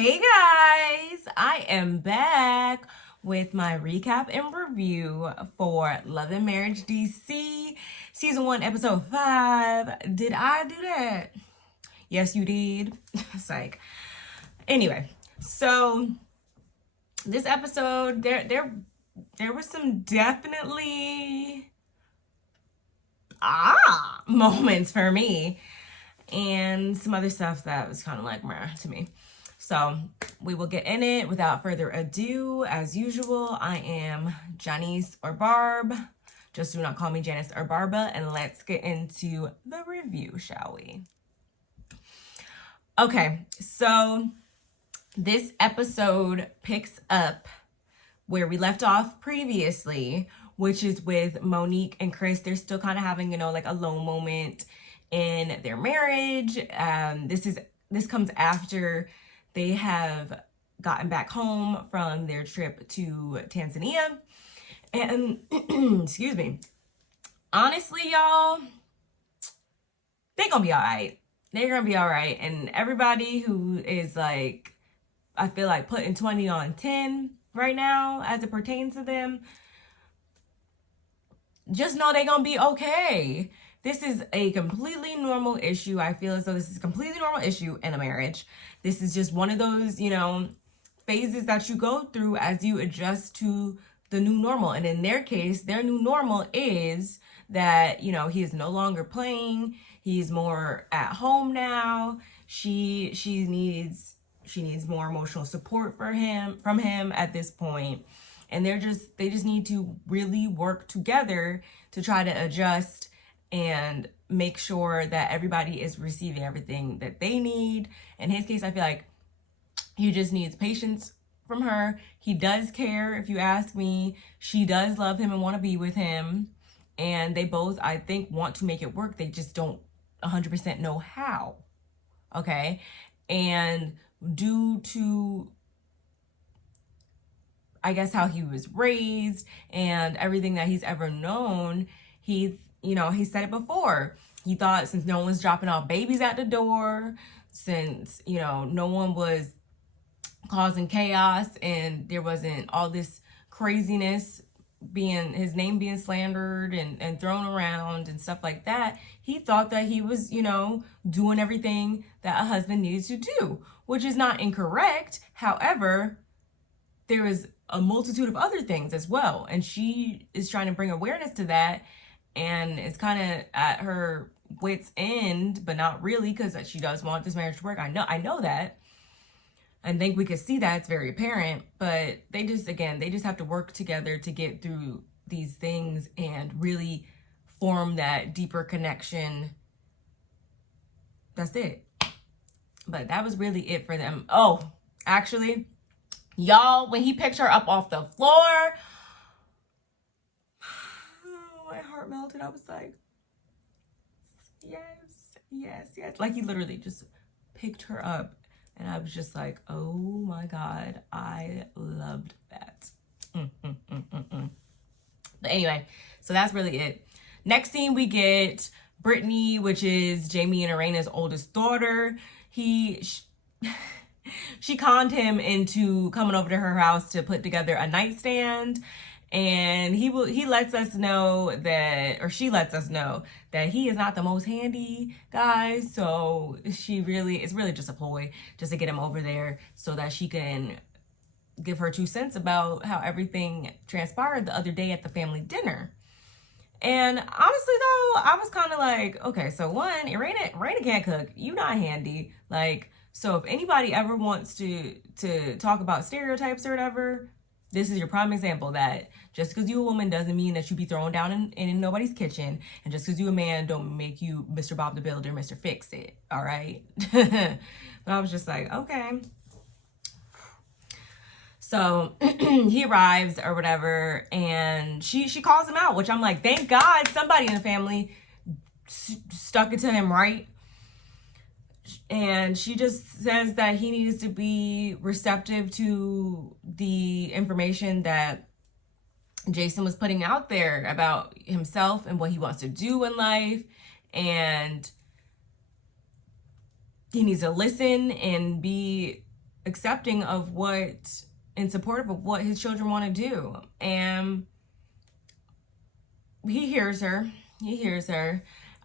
Hey guys, I am back with my recap and review for Love and Marriage DC Season 1, Episode 5. Did I do that? Yes, you did. It's like, anyway, so this episode, there was some definitely moments for me, and some other stuff that was kind of like meh to me. So we will get in it without further ado. As usual, I am Janice or Barb. Just do not call me Janice or Barba. And let's get into the review, shall we? Okay, so this episode picks up where we left off previously, which is with Monique and Chris. They're still kind of having, like a low moment in their marriage. This comes after they have gotten back home from their trip to Tanzania. And, excuse me, honestly, y'all, they're gonna be all right. They're gonna be all right. And everybody who is like, I feel like putting 20 on 10 right now as it pertains to them, just know they're gonna be okay. This is a completely normal issue. I feel as though this is a completely normal issue in a marriage. This is just one of those, phases that you go through as you adjust to the new normal. And in their case, their new normal is that, he is no longer playing. He's more at home now. She needs more emotional support from him at this point. And they just need to really work together to try to adjust and make sure that everybody is receiving everything that they need. In his case, I feel like he just needs patience from her. He does care, if you ask me. She does love him and want to be with him. And they both, I think, want to make it work. They just don't 100% know how. Okay? And due to, I guess, how he was raised and everything that he's ever known, he said it before. He thought since no one's dropping off babies at the door, since, no one was causing chaos and there wasn't all this craziness his name being slandered and thrown around and stuff like that, he thought that he was, doing everything that a husband needs to do, which is not incorrect. However, there is a multitude of other things as well. And she is trying to bring awareness to that. And it's kind of at her wit's end, but not really, because she does want this marriage to work. I know that. I think we could see that. It's very apparent. But they just have to work together to get through these things and really form that deeper connection. That's it. But that was really it for them. Oh, actually, y'all, when he picked her up off the floor, my heart melted. I was like, yes. Like, he literally just picked her up. And I was just like, oh my God, I loved that. But anyway, so that's really it. Next scene, we get Brittany, which is Jamie and Arena's oldest daughter. She conned him into coming over to her house to put together a nightstand. And he lets us know that, or she lets us know that he is not the most handy guy. So it's really just a ploy just to get him over there so that she can give her 2 cents about how everything transpired the other day at the family dinner. And honestly though, I was kind of like, okay, so one, Irena can't cook. You not handy. Like, so if anybody ever wants to talk about stereotypes or whatever, this is your prime example that just because you a woman doesn't mean that you be thrown down in nobody's kitchen. And just because you a man don't make you Mr. Bob the Builder, Mr. Fix It. All right. But I was just like, okay. So he arrives or whatever, and she calls him out, which I'm like, thank God somebody in the family stuck it to him, right? And she just says that he needs to be receptive to the information that Jason was putting out there about himself and what he wants to do in life. And he needs to listen and be accepting of what and supportive of what his children want to do. And he hears her.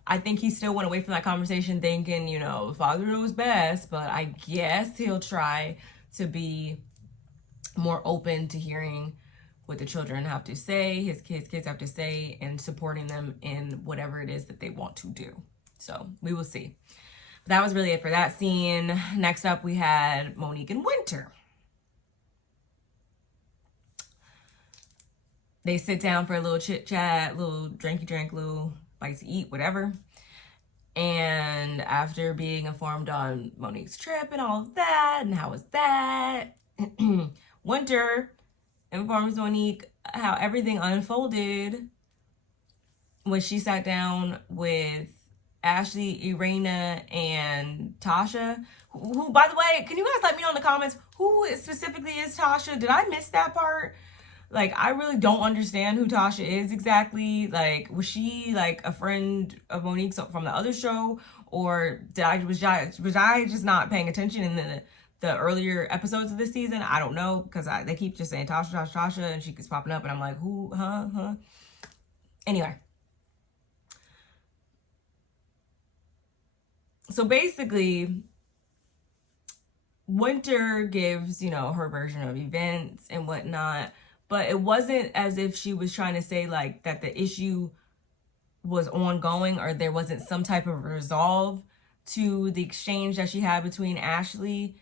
I think he still went away from that conversation thinking, you know, father knows best, but I guess he'll try to be more open to hearing what the children have to say, his kids have to say, and supporting them in whatever it is that they want to do. So we will see. But that was really it for that scene. Next up, we had Monique and Winter. They sit down for a little chit chat, little drinky drink, little bites to eat, whatever. And after being informed on Monique's trip and all of that, and how was that, Winter informs Monique how everything unfolded when she sat down with Ashley, Irena, and Tasha. Who, by the way, can you guys let me know in the comments who specifically is Tasha? Did I miss that part? Like, I really don't understand who Tasha is exactly. Like, was she like a friend of Monique's from the other show, or was I just not paying attention in the earlier episodes of this season? I don't know, because they keep just saying Tasha, and she keeps popping up, and I'm like, who, huh? Anyway. So basically, Winter gives, you know, her version of events and whatnot, but it wasn't as if she was trying to say like that the issue was ongoing or there wasn't some type of resolve to the exchange that she had between Ashley.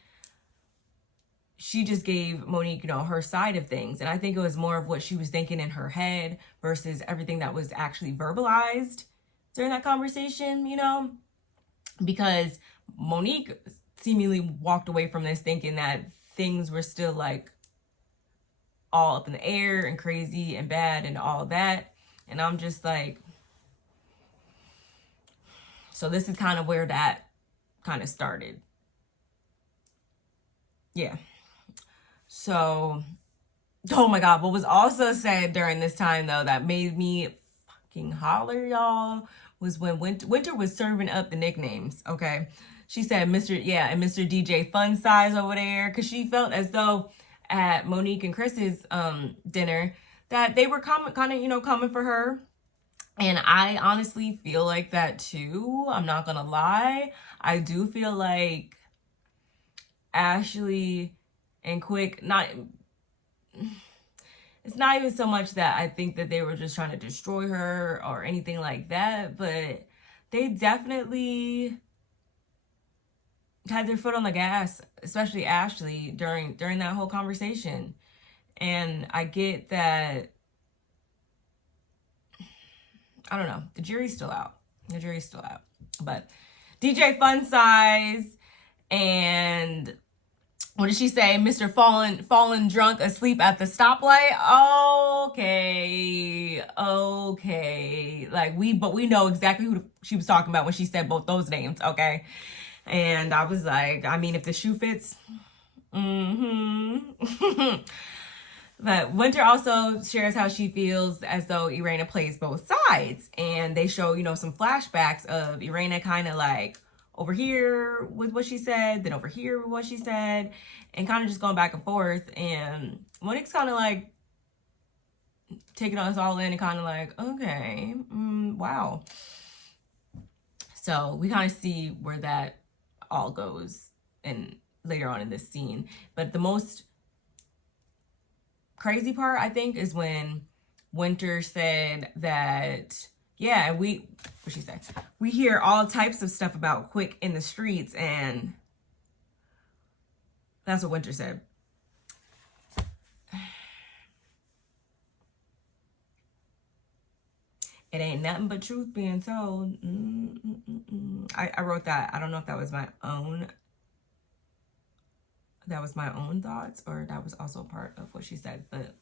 She just gave Monique, you know, her side of things. And I think it was more of what she was thinking in her head versus everything that was actually verbalized during that conversation, you know, because Monique seemingly walked away from this thinking that things were still like all up in the air and crazy and bad and all that. And I'm just like, so this is kind of where that kind of started. Yeah. So, oh my God, what was also said during this time though that made me fucking holler, y'all, was when Winter was serving up the nicknames, okay? She said Mr. Yeah, and Mr. DJ Fun Size over there, because she felt as though at Monique and Chris's dinner that they were kind of, you know, coming for her. And I honestly feel like that too. I'm not gonna lie. I do feel like Ashley and Quick, it's not even so much that I think that they were just trying to destroy her or anything like that, but they definitely had their foot on the gas, especially Ashley, during that whole conversation. And I get that, I don't know, the jury's still out. But DJ Fun Size and what did she say? Mr. Fallen drunk asleep at the stoplight. Okay. Like but we know exactly who she was talking about when she said both those names, okay? And I was like, I mean, if the shoe fits, But Winter also shares how she feels as though Irena plays both sides. And they show, you know, some flashbacks of Irena kind of like over here with what she said, then over here with what she said, and kind of just going back and forth. And Monique's kind of like taking us all in and kind of like, okay, wow. So we kind of see where that all goes and later on in this scene. But the most crazy part, I think, is when Winter said that, yeah, what she said? We hear all types of stuff about Quick in the streets, and that's what Winter said. It ain't nothing but truth being told. I wrote that. I don't know if that was my own. That was my own thoughts, or that was also part of what she said. But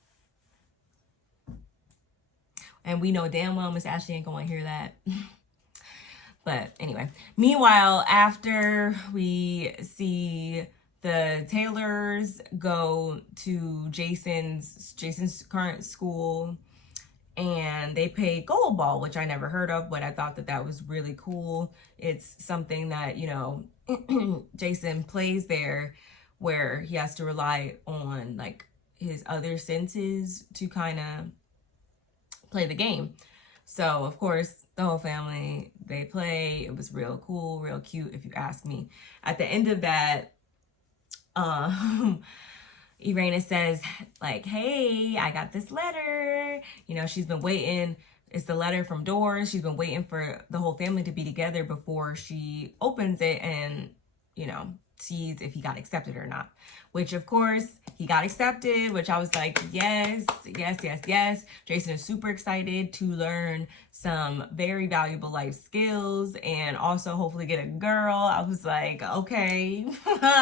and we know damn well Miss Ashley ain't gonna hear that. But anyway, meanwhile, after we see the Taylors go to Jason's current school, and they play goal ball, which I never heard of, but I thought that was really cool. It's something that, you know, Jason plays there where he has to rely on like his other senses to kind of play the game. So of course the whole family, they play. It was real cool, real cute, if you ask me. At the end of that, Irena says like, hey, I got this letter. You know, she's been waiting. It's the letter from Doris. She's been waiting for the whole family to be together before she opens it and, you know, sees if he got accepted or not. Which, of course, he got accepted, which I was like, yes, yes, yes, yes. Jason is super excited to learn some very valuable life skills and also hopefully get a girl. I was like, okay,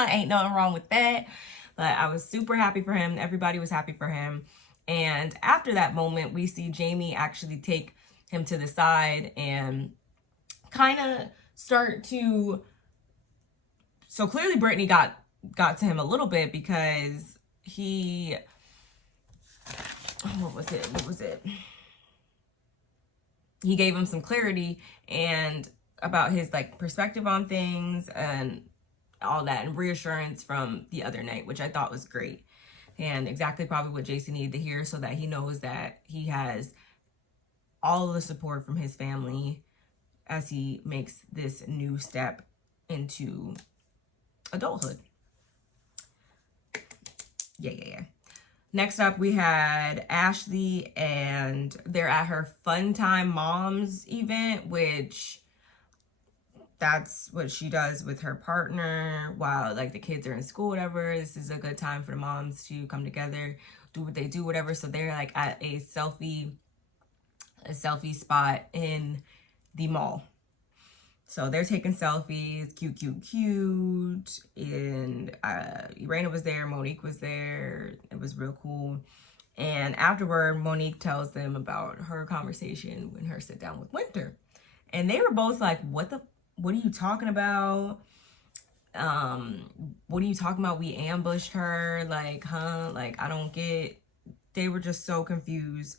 ain't nothing wrong with that. But I was super happy for him. Everybody was happy for him. And after that moment, we see Jamie actually take him to the side and kind of start to... So clearly Brittany got to him a little bit because he... What was it? He gave him some clarity and about his like perspective on things and all that, and reassurance from the other night, which I thought was great. And exactly probably what Jason needed to hear so that he knows that he has all the support from his family as he makes this new step into adulthood. Yeah. Next up, we had Ashley, and they're at her Fun Time Moms event, which that's what she does with her partner while like the kids are in school, whatever. This is a good time for the moms to come together, do what they do, whatever. So they're like at a selfie spot in the mall. So they're taking selfies, cute. And Irena was there, Monique was there. It was real cool. And afterward, Monique tells them about her conversation when her sit down with Winter. And they were both like, what are you talking about? What are you talking about? We ambushed her. Like, huh? Like, I don't get... They were just so confused.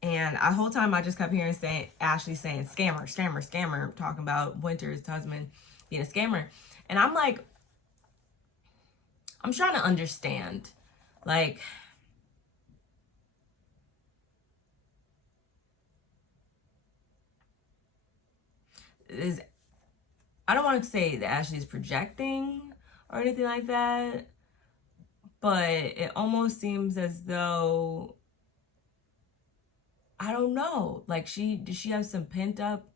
And the whole time I just kept hearing Ashley saying scammer, talking about Winter's husband being a scammer. And I'm like, I'm trying to understand. Like, I don't want to say that Ashley's projecting or anything like that, but it almost seems as though, I don't know, like does she have some pent up?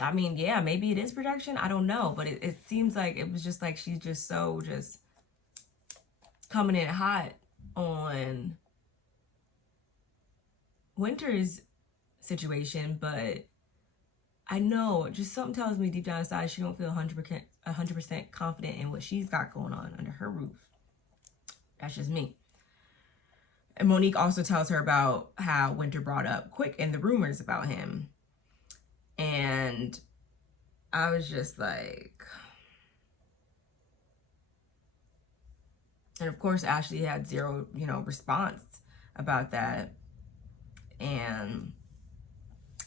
I mean, yeah, maybe it is projection. I don't know, but it seems like it was just like she's just so just coming in hot on Winter's situation, but I know just something tells me deep down inside she don't feel 100% confident in what she's got going on under her roof. That's just me. And Monique also tells her about how Winter brought up Quick and the rumors about him. And I was just like... And of course, Ashley had zero, response about that. And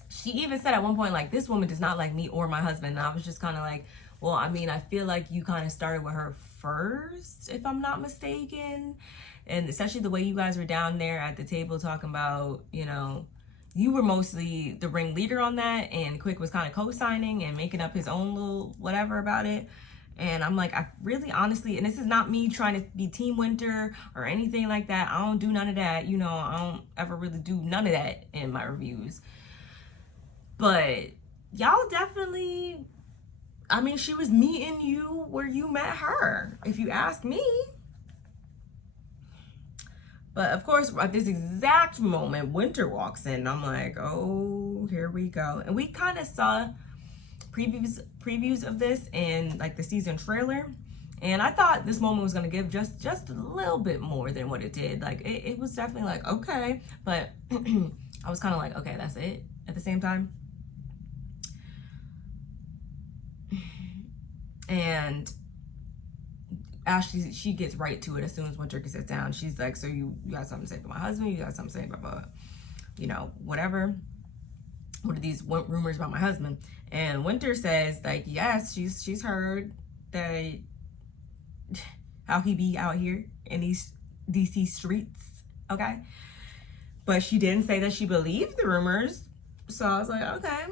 she even said at one point, like, this woman does not like me or my husband. And I was just kind of like, well, I mean, I feel like you kind of started with her first, if I'm not mistaken. And especially the way you guys were down there at the table talking about, you were mostly the ringleader on that. And Quick was kind of co-signing and making up his own little whatever about it. And I'm like, I really honestly, and this is not me trying to be Team Winter or anything like that. I don't do none of that. I don't ever really do none of that in my reviews. But y'all definitely, I mean, she was meeting you where you met her, if you ask me. But of course, at this exact moment, Winter walks in. And I'm like, oh, here we go. And we kind of saw previews of this in like the season trailer. And I thought this moment was going to give just a little bit more than what it did. Like, it was definitely like, okay. But I was kind of like, okay, that's it at the same time. And Ashley, she gets right to it as soon as Winter sits down. She's like, so you got something to say about my husband? You got something to say about, whatever? What are these rumors about my husband? And Winter says, like, yes, she's heard that how he be out here in these DC streets, okay? But she didn't say that she believed the rumors. So I was like, okay,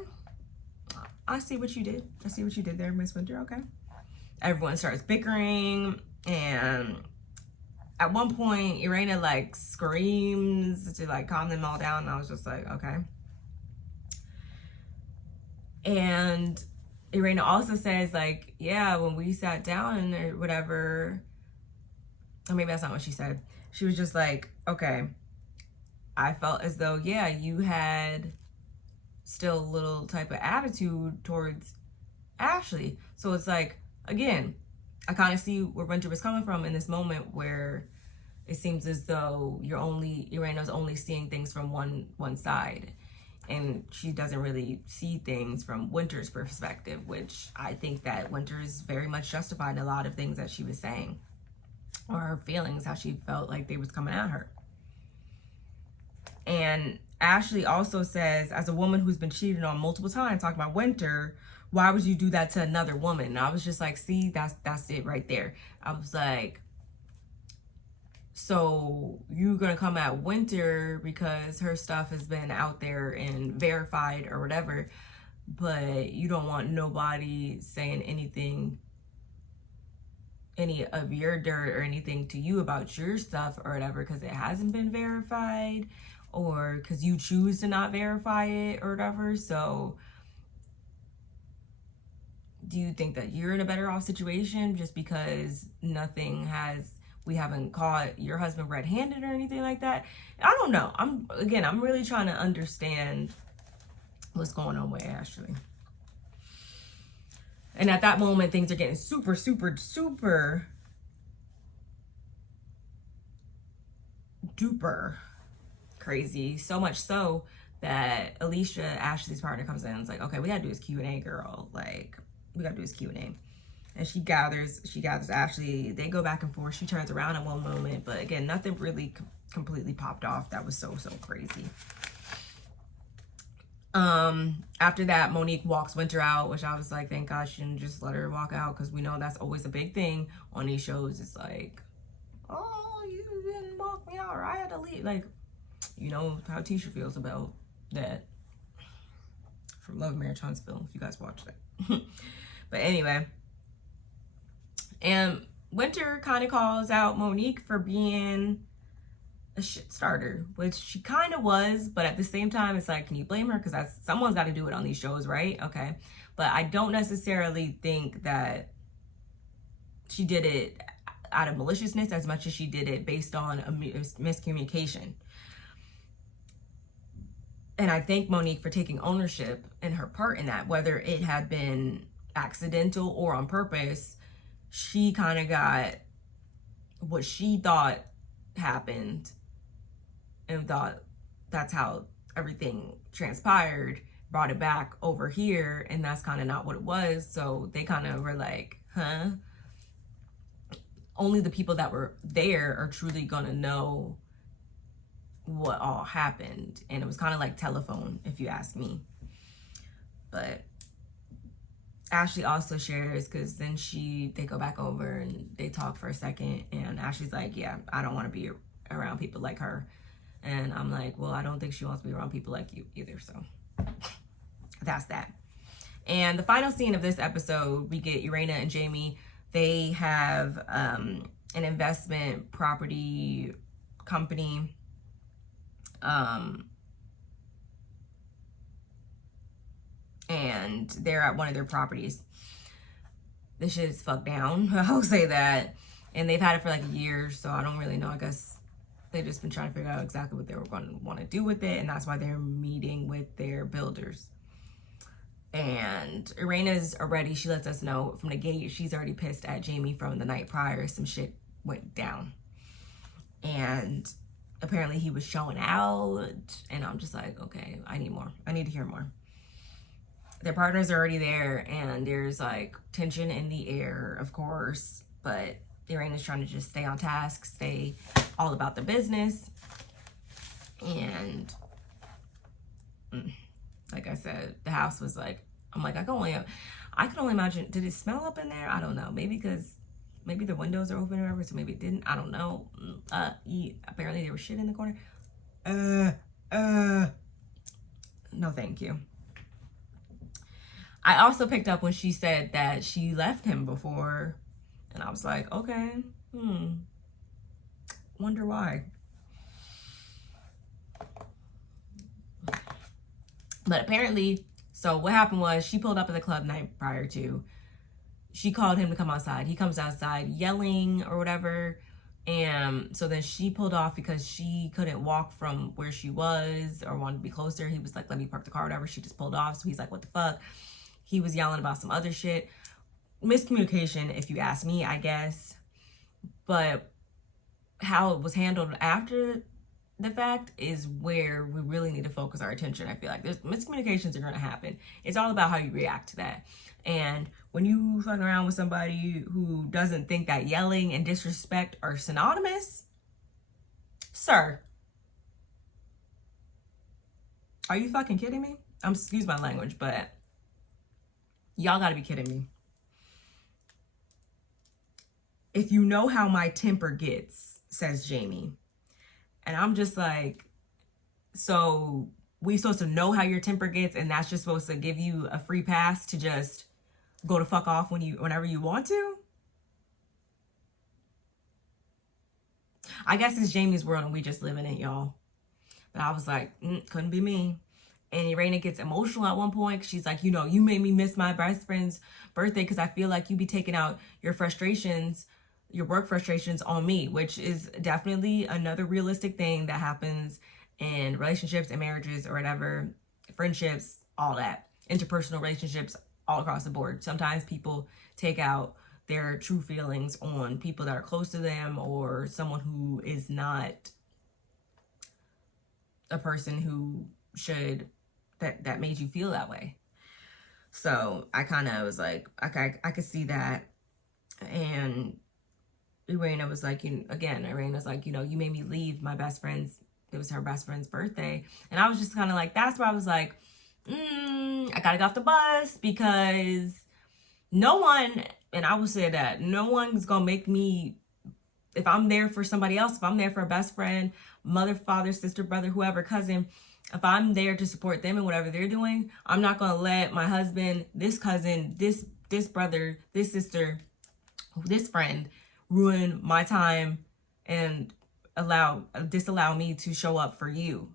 I see what you did. I see what you did there, Miss Winter, okay. Everyone starts bickering, and at one point, Irena like screams to like calm them all down, and I was just like, okay. And Irena also says like, yeah, when we sat down or whatever, or maybe that's not what she said. She was just like, okay, I felt as though, yeah, you had still a little type of attitude towards Ashley. So it's like, again, I kind of see where Winter was coming from in this moment where it seems as though Irena's only seeing things from one side. And she doesn't really see things from Winter's perspective, which I think that Winter is very much justified in a lot of things that she was saying, or her feelings, how she felt like they was coming at her. And Ashley also says, as a woman who's been cheated on multiple times, talking about Winter, why would you do that to another woman? And I was just like, see, that's it right there. I was like, so you're gonna come at Winter because her stuff has been out there and verified or whatever, but you don't want nobody saying anything, any of your dirt or anything to you about your stuff or whatever, because it hasn't been verified, or because you choose to not verify it or whatever. So do you think that you're in a better off situation just because we haven't caught your husband red-handed or anything like that? I don't know. I'm really trying to understand what's going on with Ashley. And at that moment, things are getting super, super, super duper crazy. So much so that Alicia, Ashley's partner, comes in and is like, okay, we gotta do this Q&A, girl. Like, we gotta do this Q&A. And she gathers Ashley. They go back and forth. She turns around in one moment, but again, nothing really completely popped off. That was so crazy. After that, Monique walks Winter out, which I was like, thank God she didn't just let her walk out, because we know that's always a big thing on these shows. It's like, oh, you didn't walk me out, or I had to leave. Like, you know how Tisha feels about that from Love Marriage Huntsville, if you guys watched that. But anyway. And Winter kind of calls out Monique for being a shit starter, which she kind of was, but at the same time, it's like, can you blame her? Because someone's got to do it on these shows, right? Okay. But I don't necessarily think that she did it out of maliciousness as much as she did it based on a miscommunication. And I thank Monique for taking ownership in her part in that, whether it had been accidental or on purpose. She kind of got what she thought happened and thought that's how everything transpired, brought it back over here, and that's kind of not what it was. So they kind of were like, huh? Only the people that were there are truly gonna know what all happened. And it was kind of like telephone, if you ask me. But Ashley also shares, because then they go back over and they talk for a second, and Ashley's like, yeah, I don't want to be around people like her. And I'm like, well, I don't think she wants to be around people like you either. So that's that. And the final scene of this episode, we get Irena and Jamie. They have an investment property company. And they're at one of their properties. This shit is fucked down. I'll say that. And they've had it for like a year, so I don't really know. I guess they've just been trying to figure out exactly what they were going to want to do with it, and that's why they're meeting with their builders. And Irena's already, she lets us know from the gate, she's already pissed at Jamie from the night prior. Some shit went down. And apparently he was showing out, and I'm just like, okay, I need more. I need to hear more. Their partners are already there, and there's like tension in the air, of course, but Irena's trying to just stay on task, stay all about the business. And like I said, the house was like, I'm like, I can only imagine, did it smell up in there? I don't know, maybe because maybe the windows are open or whatever, so maybe it didn't. I don't know. Apparently there was shit in the corner. No, thank you. I also picked up when she said that she left him before, and I was like, okay, wonder why. But apparently, so what happened was she pulled up at the club night prior to. She called him to come outside. He comes outside yelling or whatever. And so then she pulled off because she couldn't walk from where she was or wanted to be closer. He was like, let me park the car or whatever. She just pulled off. So he's like, what the fuck? He was yelling about some other shit. Miscommunication, if you ask me, I guess. But how it was handled after the fact is where we really need to focus our attention. I feel like there's miscommunications are going to happen. It's all about how you react to that. And when you fuck around with somebody who doesn't think that yelling and disrespect are synonymous, sir, are you fucking kidding me? Excuse my language, but y'all gotta be kidding me. If you know how my temper gets, says Jamie. And I'm just like, so we supposed to know how your temper gets and that's just supposed to give you a free pass to just go to fuck off whenever you want to? I guess it's Jamie's world and we just live in it, y'all. But I was like, couldn't be me. And Irena gets emotional at one point. She's like, you know, you made me miss my best friend's birthday because I feel like you be taking out your frustrations, your work frustrations on me, which is definitely another realistic thing that happens in relationships and marriages or whatever, friendships, all that, interpersonal relationships, all across the board. Sometimes people take out their true feelings on people that are close to them or someone who is not a person who should, that made you feel that way. So I kind of was like, okay, I could see that. And Irena was like, Irena was like, you know, you made me leave my best friend's, it was her best friend's birthday. And I was just kind of like, that's where I was like, I gotta get off the bus because no one, and I will say that, no one's gonna make me, if I'm there for somebody else, if I'm there for a best friend, mother, father, sister, brother, whoever, cousin, if I'm there to support them and whatever they're doing, I'm not gonna let my husband, this cousin, this brother, this sister, this friend ruin my time and disallow me to show up for you.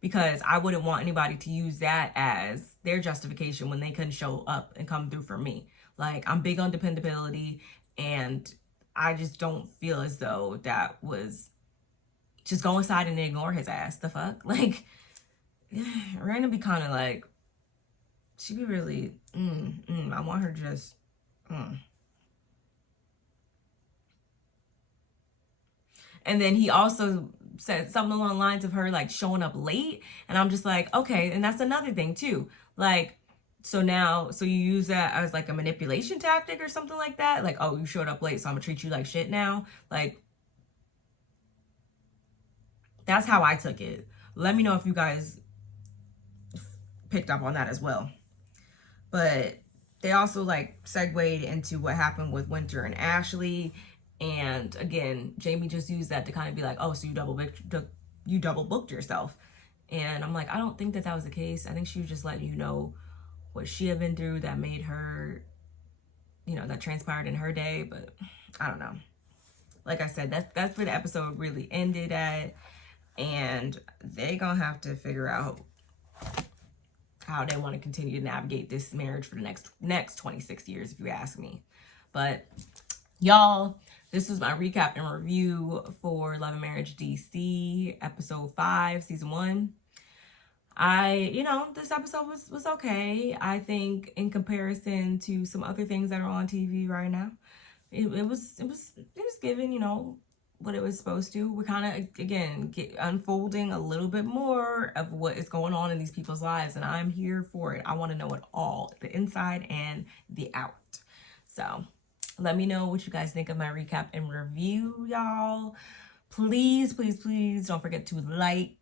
Because I wouldn't want anybody to use that as their justification when they couldn't show up and come through for me. Like, I'm big on dependability, and I just don't feel as though that was just go inside and ignore his ass. The fuck? Like, Raina be kind of like, she be really, I want her just, And then he also said something along the lines of her like showing up late. And I'm just like, okay. And that's another thing too. Like, so you use that as like a manipulation tactic or something like that. Like, oh, you showed up late, so I'm gonna treat you like shit now. Like, that's how I took it. Let me know if you guys picked up on that as well. But they also like segued into what happened with Winter and Ashley. And again, Jamie just used that to kind of be like, oh, so you double booked yourself. And I'm like, I don't think that was the case. I think she was just letting you know what she had been through that made her, you know, that transpired in her day. But I don't know. Like I said, that's where the episode really ended at. And they gonna have to figure out how they want to continue to navigate this marriage for the next 26 years, if you ask me. But y'all, this was my recap and review for Love and Marriage DC, episode 5, season 1. This episode was okay. I think in comparison to some other things that are on TV right now, it was given, what it was supposed to. We're kind of, again, unfolding a little bit more of what is going on in these people's lives, and I'm here for it. I want to know it all, the inside and the out. So let me know what you guys think of my recap and review, y'all. Please, please, please don't forget to like,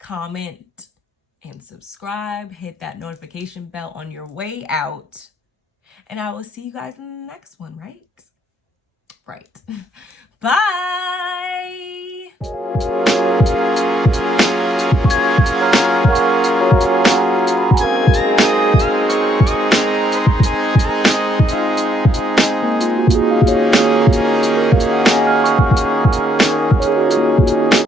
comment, and subscribe. Hit that notification bell on your way out. And I will see you guys in the next one, right? right. Bye.